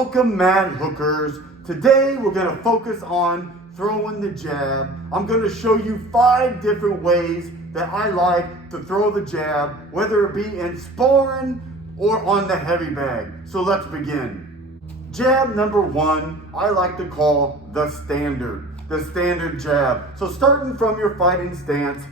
Welcome, MadHOOkers. Today we're going to focus on throwing the jab. I'm going to show you 5 different ways that I like to throw the jab, whether it be in sparring or on the heavy bag. So let's begin. Jab number 1, I like to call the standard jab. So starting from your fighting stance,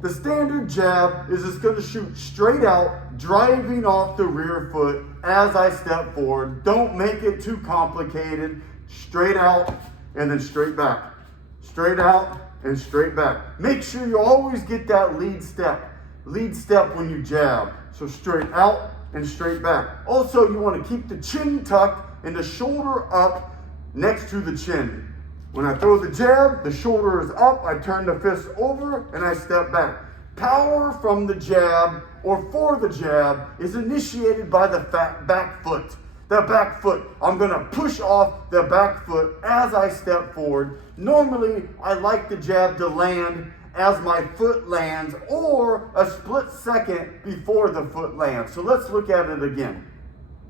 the standard jab is just going to shoot straight out, driving off the rear foot as I step forward. Don't make it too complicated. Straight out and then straight back. Straight out and straight back. Make sure you always get that lead step when you jab. So straight out and straight back. Also, you want to keep the chin tucked and the shoulder up next to the chin. When I throw the jab, the shoulder is up, I turn the fist over, and I step back. Power from the jab, or for the jab, is initiated by the back foot. The back foot. I'm going to push off the back foot as I step forward. Normally, I like the jab to land as my foot lands, or a split second before the foot lands. So let's look at it again.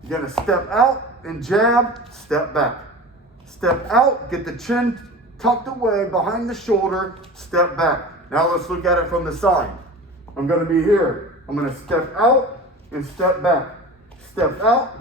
You're going to step out and jab, step back. Step out, get the chin tucked away behind the shoulder, step back. Now let's look at it from the side. I'm going to be here. I'm going to step out and step back. Step out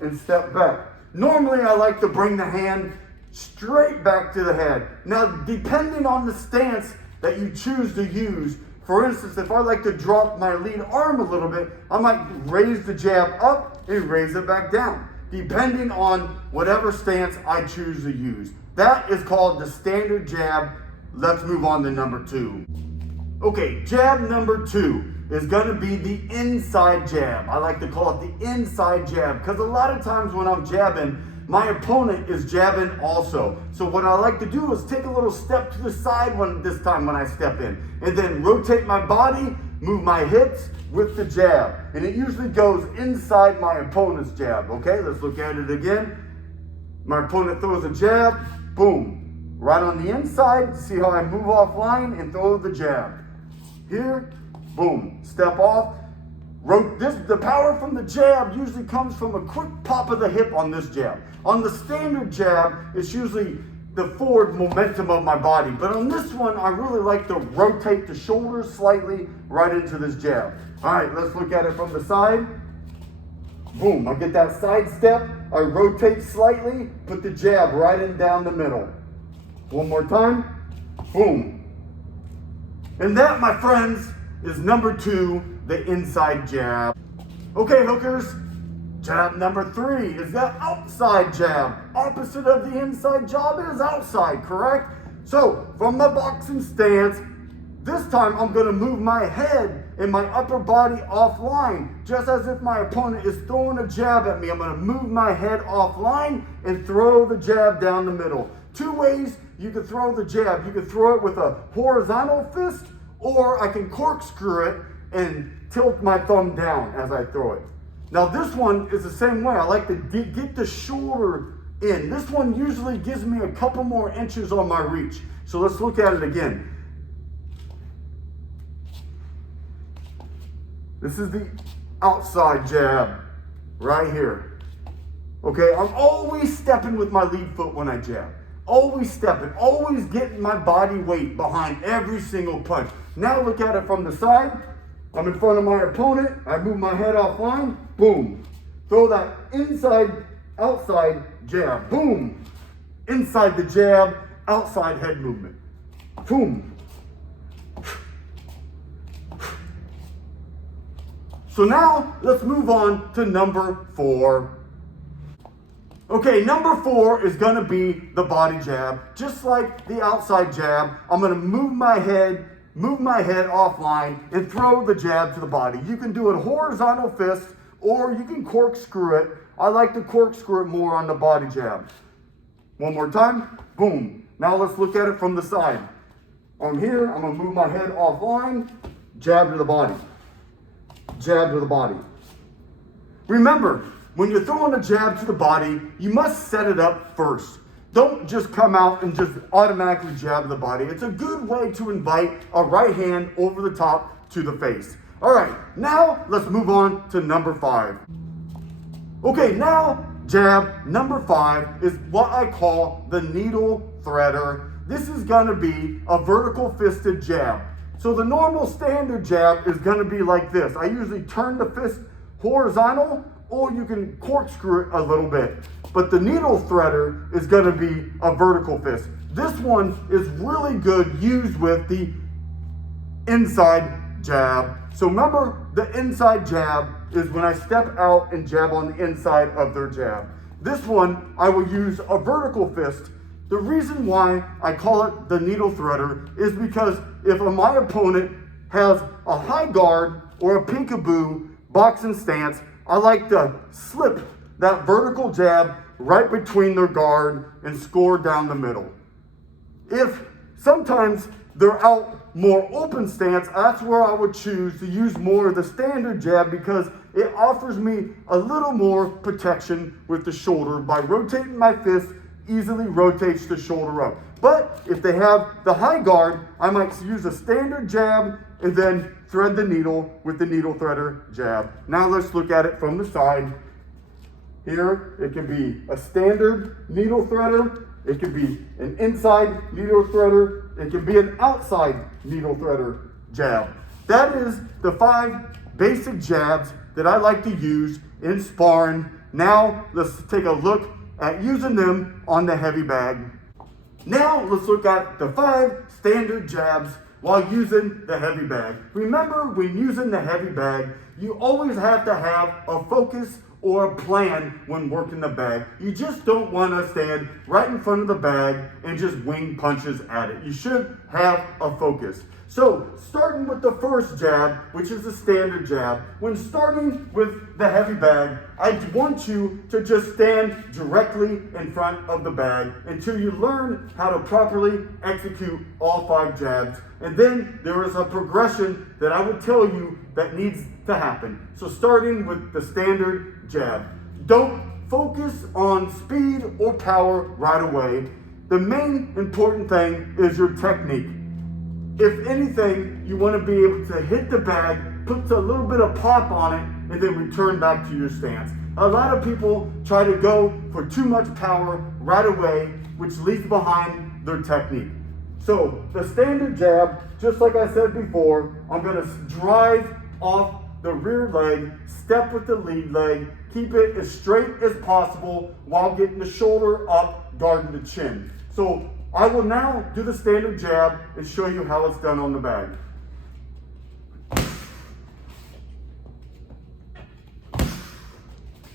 and step back. Normally I like to bring the hand straight back to the head. Now depending on the stance that you choose to use, for instance, if I like to drop my lead arm a little bit, I might raise the jab up and raise it back down, depending on whatever stance I choose to use. That is called the standard jab. Let's move on to number 2. Okay, jab number 2 is gonna be the inside jab. I like to call it the inside jab because a lot of times when I'm jabbing, my opponent is jabbing also. So what I like to do is take a little step to the side this time when I step in, and then rotate my body, move my hips with the jab. And it usually goes inside my opponent's jab. Okay, let's look at it again. My opponent throws a jab, boom. Right on the inside, see how I move offline and throw the jab. Here, boom, step off. The power from the jab usually comes from a quick pop of the hip on this jab. On the standard jab, it's usually the forward momentum of my body. But on this one, I really like to rotate the shoulders slightly right into this jab. All right, let's look at it from the side. Boom, I get that side step. I rotate slightly, put the jab right in down the middle. One more time, boom. And that, my friends, is number 2, the inside jab. Okay, hookers, jab number 3 is the outside jab. Opposite of the inside jab is outside, correct? So, from my boxing stance, this time I'm gonna move my head and my upper body offline. Just as if my opponent is throwing a jab at me, I'm gonna move my head offline and throw the jab down the middle. 2 ways you can throw the jab. You can throw it with a horizontal fist, or I can corkscrew it and tilt my thumb down as I throw it. Now this one is the same way. I like to get the shoulder in. This one usually gives me a couple more inches on my reach. So let's look at it again. This is the outside jab right here. Okay, I'm always stepping with my lead foot when I jab. Always stepping, always getting my body weight behind every single punch. Now look at it from the side. I'm in front of my opponent. I move my head offline. Boom. Throw that inside, outside jab. Boom. Inside the jab, outside head movement. Boom. So now let's move on to number 4. Okay, number 4 is gonna be the body jab. Just like the outside jab, I'm gonna move my head offline and throw the jab to the body. You can do it horizontal fist, or you can corkscrew it. I like to corkscrew it more on the body jab. One more time, boom. Now let's look at it from the side. I'm here, I'm gonna move my head offline, jab to the body. Jab to the body. Remember, when you're throwing a jab to the body, you must set it up first. Don't just come out and just automatically jab the body. It's a good way to invite a right hand over the top to the face. All right, now let's move on to number 5. Okay, now jab number 5 is what I call the needle threader. This is gonna be a vertical fisted jab. So the normal standard jab is gonna be like this. I usually turn the fist horizontal, or you can corkscrew it a little bit. But the needle threader is gonna be a vertical fist. This one is really good used with the inside jab. So remember, the inside jab is when I step out and jab on the inside of their jab. This one, I will use a vertical fist. The reason why I call it the needle threader is because if my opponent has a high guard or a peekaboo boxing stance, I like to slip that vertical jab right between their guard and score down the middle. If sometimes they're out more open stance, that's where I would choose to use more of the standard jab because it offers me a little more protection with the shoulder. By rotating my fist, easily rotates the shoulder up. But if they have the high guard, I might use a standard jab and then thread the needle with the needle threader jab. Now let's look at it from the side. Here, it can be a standard needle threader. It can be an inside needle threader. It can be an outside needle threader jab. That is the 5 basic jabs that I like to use in sparring. Now, let's take a look at using them on the heavy bag. Now, let's look at the 5 standard jabs while using the heavy bag. Remember, when using the heavy bag, you always have to have a focus or a plan when working the bag. You just don't want to stand right in front of the bag and just wing punches at it. You should have a focus. So, starting with the first jab, which is the standard jab, when starting with the heavy bag, I want you to just stand directly in front of the bag until you learn how to properly execute all 5 jabs. And then there is a progression that I would tell you that needs to happen. So starting with the standard jab. Don't focus on speed or power right away. The main important thing is your technique. If anything, you want to be able to hit the bag, put a little bit of pop on it, and then return back to your stance. A lot of people try to go for too much power right away, which leaves behind their technique. So the standard jab, just like I said before, I'm going to drive off the rear leg, step with the lead leg, keep it as straight as possible while getting the shoulder up, guarding the chin. So I will now do the standard jab and show you how it's done on the bag.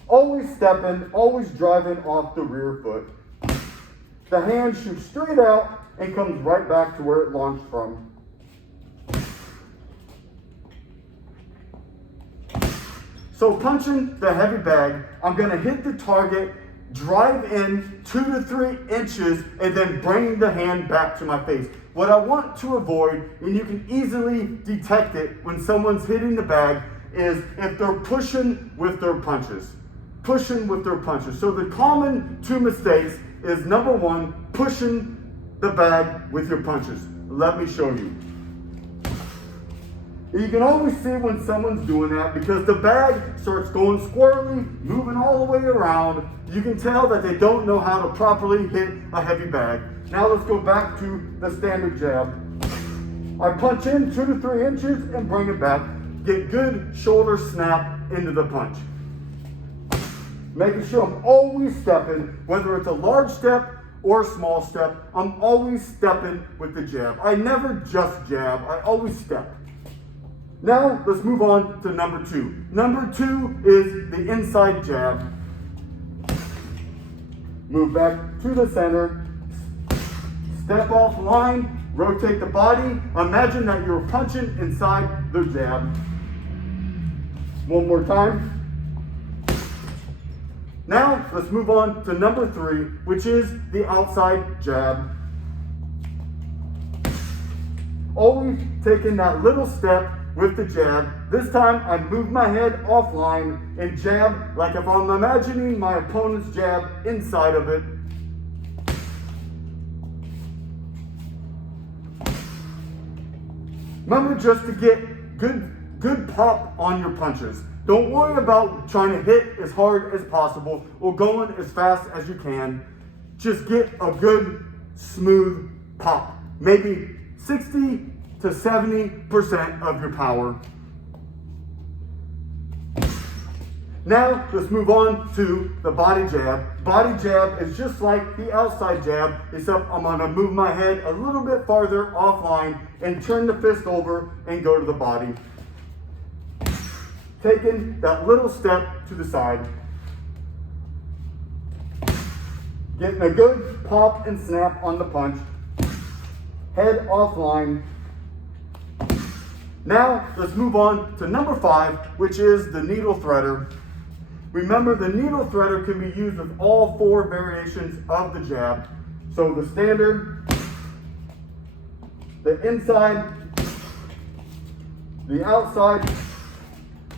Always stepping, always driving off the rear foot. The hand shoots straight out and comes right back to where it launched from. So punching the heavy bag, I'm going to hit the target, drive in 2 to 3 inches, and then bring the hand back to my face. What I want to avoid, and you can easily detect it when someone's hitting the bag, is if they're pushing with their punches. Pushing with their punches. So the common 2 mistakes is number 1, pushing the bag with your punches. Let me show you. You can always see when someone's doing that because the bag starts going squirrely, moving all the way around. You can tell that they don't know how to properly hit a heavy bag. Now let's go back to the standard jab. I punch in 2 to 3 inches and bring it back. Get good shoulder snap into the punch. Making sure I'm always stepping, whether it's a large step or a small step, I'm always stepping with the jab. I never just jab, I always step. Now, let's move on to number 2. Number 2 is the inside jab. Move back to the center. Step off line, rotate the body. Imagine that you're punching inside the jab. One more time. Now, let's move on to number 3, which is the outside jab. Always taking that little step with the jab. This time, I move my head offline and jab like if I'm imagining my opponent's jab inside of it. Remember just to get good pop on your punches. Don't worry about trying to hit as hard as possible or going as fast as you can. Just get a good, smooth pop. Maybe 60 to 70% of your power. Now, let's move on to the body jab. Body jab is just like the outside jab, except I'm gonna move my head a little bit farther offline and turn the fist over and go to the body. Taking that little step to the side. Getting a good pop and snap on the punch. Head offline. Now, let's move on to number 5, which is the needle threader. Remember, the needle threader can be used with all 4 variations of the jab. So the standard, the inside, the outside,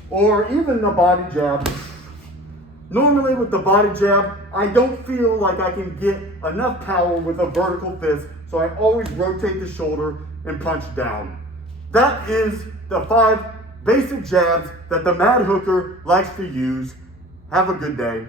or even the body jab. Normally with the body jab, I don't feel like I can get enough power with a vertical fist, so I always rotate the shoulder and punch down. That is the 5 basic jabs that the MadHOOker likes to use. Have a good day.